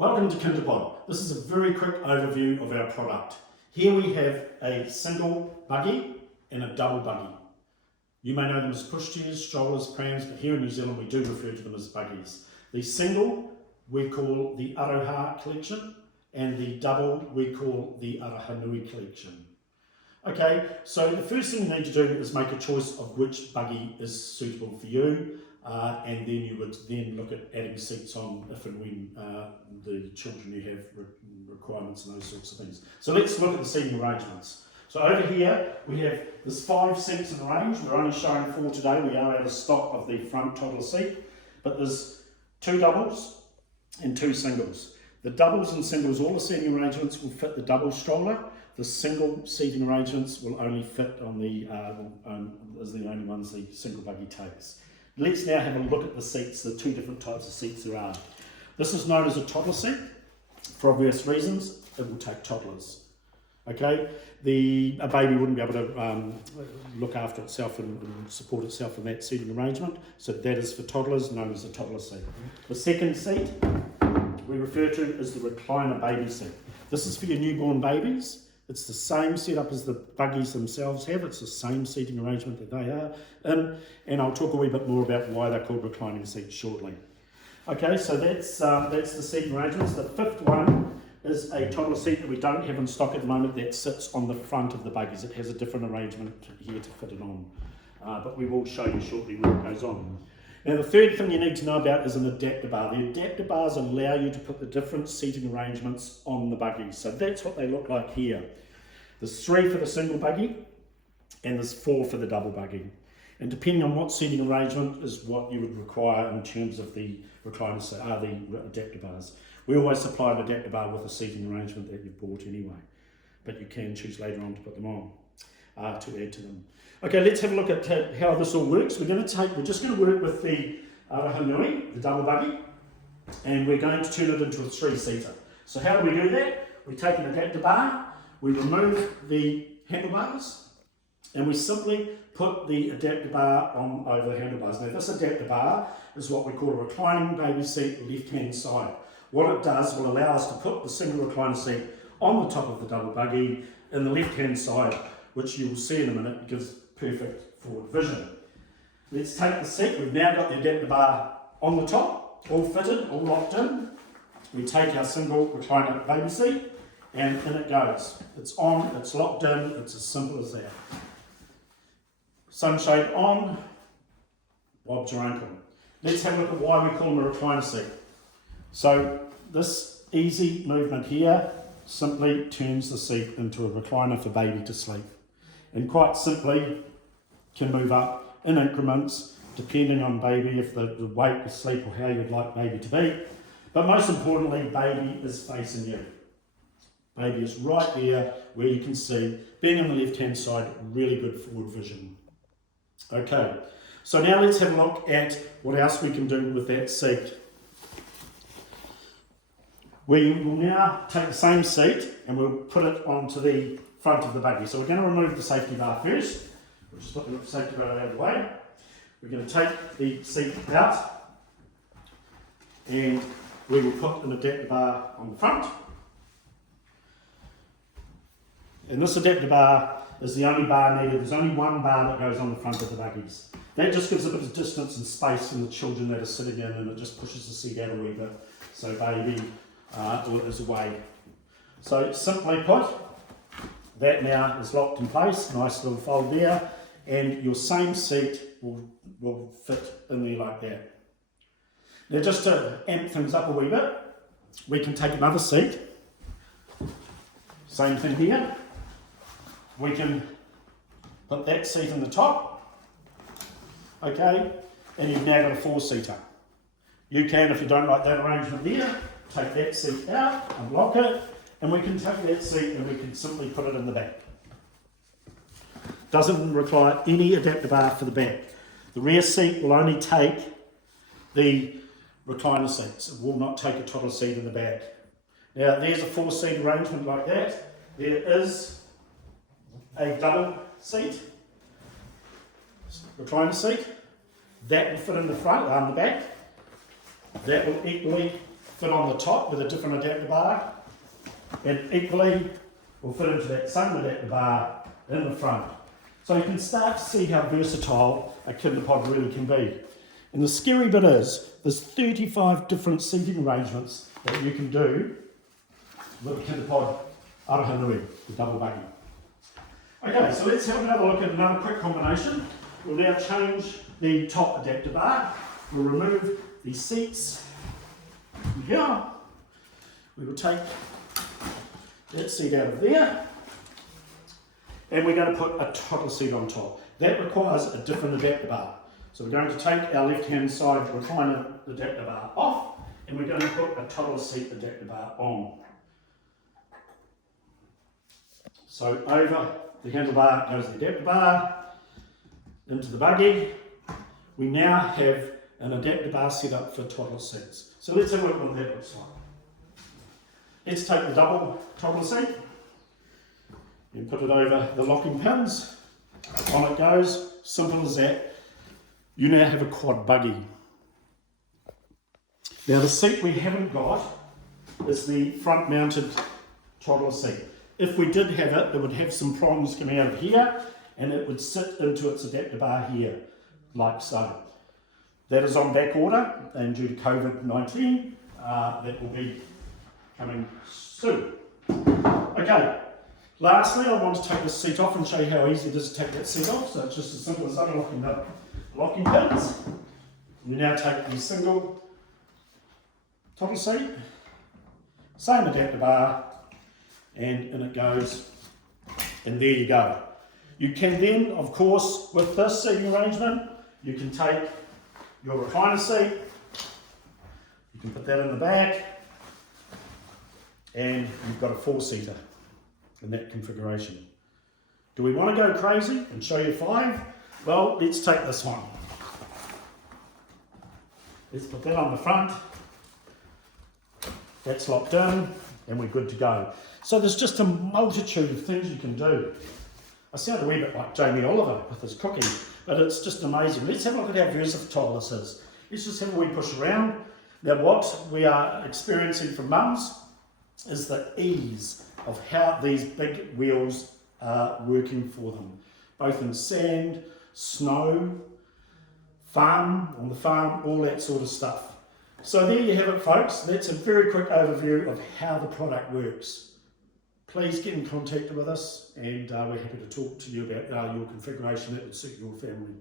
Welcome to KinderPod. This is a very quick overview of our product. Here we have a single buggy and a double buggy. You may know them as pushchairs, strollers, prams, but here in New Zealand we do refer to them as buggies. The single we call the Aroha collection and the double we call the Arahanui collection. Okay, so the first thing you need to do is make a choice of which buggy is suitable for you. And then you would then look at adding seats on if and when the children you have requirements and those sorts of things. So let's look at the seating arrangements. So over here we have there's 5 seats in the range. We're only showing 4 today. We are out of stock of the front toddler seat, but there's 2 doubles and 2 singles. The doubles and singles, all the seating arrangements will fit the double stroller. The single seating arrangements will only fit on the as the only ones the single buggy takes. Let's now have a look at the seats, the 2 different types of seats there are. This is known as a toddler seat. For obvious reasons, it will take toddlers. Okay, a baby wouldn't be able to look after itself and support itself in that seating arrangement, so that is for toddlers, known as a toddler seat. The second seat we refer to as the recliner baby seat. This is for your newborn babies. It's the same setup as the buggies themselves have. It's the same seating arrangement that they are in, and I'll talk a wee bit more about why they're called reclining seats shortly. Okay, so that's the seating arrangements. The 5th one is a toddler seat that we don't have in stock at the moment that sits on the front of the buggies. It has a different arrangement here to fit it on, but we will show you shortly where it goes on. Now the 3rd thing you need to know about is an adapter bar. The adapter bars allow you to put the different seating arrangements on the buggies. So that's what they look like here. There's 3 for the single buggy and there's 4 for the double buggy. And depending on what seating arrangement is what you would require in terms of the recliner, the adapter bars. We always supply an adapter bar with a seating arrangement that you've bought anyway, but you can choose later on to put them on, to add to them. Okay, let's have a look at how this all works. We're just going to work with the Arahanui, the double buggy, and we're going to turn it into a 3-seater. So how do we do that? We take an adapter bar, we remove the handlebars, and we simply put the adapter bar on over the handlebars. Now this adapter bar is what we call a reclining baby seat left-hand side. What it does will allow us to put the single recliner seat on the top of the double buggy in the left-hand side, which you will see in a minute gives perfect forward vision. Let's take the seat. We've now got the adapter bar on the top, all fitted, all locked in. We take our single recliner baby seat and in it goes. It's on, it's locked in, it's as simple as that. Sunshade on, bob's your uncle. Let's have a look at why we call them a recliner seat. So this easy movement here simply turns the seat into a recliner for baby to sleep. And quite simply can move up in increments depending on baby, if the weight, the sleep or how you'd like baby to be. But most importantly, baby is facing you. Baby is right there where you can see, being on the left hand side, really good forward vision. Okay, so now let's have a look at what else we can do with that seat. We will now take the same seat and we'll put it onto the front of the buggy. So we're going to remove the safety bar first. We'll just put the safety bar out of the way. We're going to take the seat out and we will put an adapter bar on the front. And this adapter bar is the only bar needed. There's only one bar that goes on the front of the buggies. That just gives a bit of distance and space from the children that are sitting in, and it just pushes the seat out a wee bit so baby is away. So simply put, that now is locked in place, nice little fold there, and your same seat will fit in there like that. Now just to amp things up a wee bit, we can take another seat, same thing here. We can put that seat in the top, okay, and you've now got a 4-seater. You can, if you don't like that arrangement there, take that seat out, unlock it, and we can take that seat and we can simply put it in the back. Doesn't require any adapter bar for the back. The rear seat will only take the recliner seats. It will not take a toddler seat in the back. Now there's a 4-seat arrangement like that. There is a double seat, recliner seat. That will fit in the front, the back. That will equally fit on the top with a different adapter bar, and equally will fit into that same adapter bar in the front. So you can start to see how versatile a KinderPod really can be. And the scary bit is, there's 35 different seating arrangements that you can do with a KinderPod Arohanui, the double buggy. Okay, so let's have another look at another quick combination. We'll now change the top adapter bar. We'll remove the seats from here. We will take that seat out of there. And we're going to put a toddler seat on top. That requires a different adapter bar. So we're going to take our left-hand side recliner adapter bar off, and we're going to put a toddler seat adapter bar on. So over the handlebar goes the adapter bar, into the buggy. We now have an adapter bar set up for toddler seats. So let's have a look at what that looks like. Let's take the double toddler seat and put it over the locking pins. On it goes, simple as that. You now have a quad buggy. Now the seat we haven't got is the front mounted toddler seat. If we did have it, it would have some prongs coming out of here and it would sit into its adapter bar here, like so. That is on back order, and due to COVID-19, that will be coming soon. Okay, lastly I want to take this seat off and show you how easy it is to take that seat off. So it's just as simple as unlocking the locking pins. You now take the single toddler seat, same adapter bar, and in it goes, and there you go. You can then, of course, with this seating arrangement, you can take your recliner seat, you can put that in the back, and you've got a four-seater in that configuration. Do we want to go crazy and show you 5? Well, let's take this one. Let's put that on the front. That's locked in, and we're good to go. So there's just a multitude of things you can do. I sound a wee bit like Jamie Oliver with his cooking, but it's just amazing. Let's have a look at how versatile this is. Let's just have a wee push around. Now what we are experiencing from mums is the ease of how these big wheels are working for them, both in sand, snow, on the farm, all that sort of stuff. So there you have it, folks. That's a very quick overview of how the product works. Please get in contact with us, and we're happy to talk to you about your configuration that would suit your family.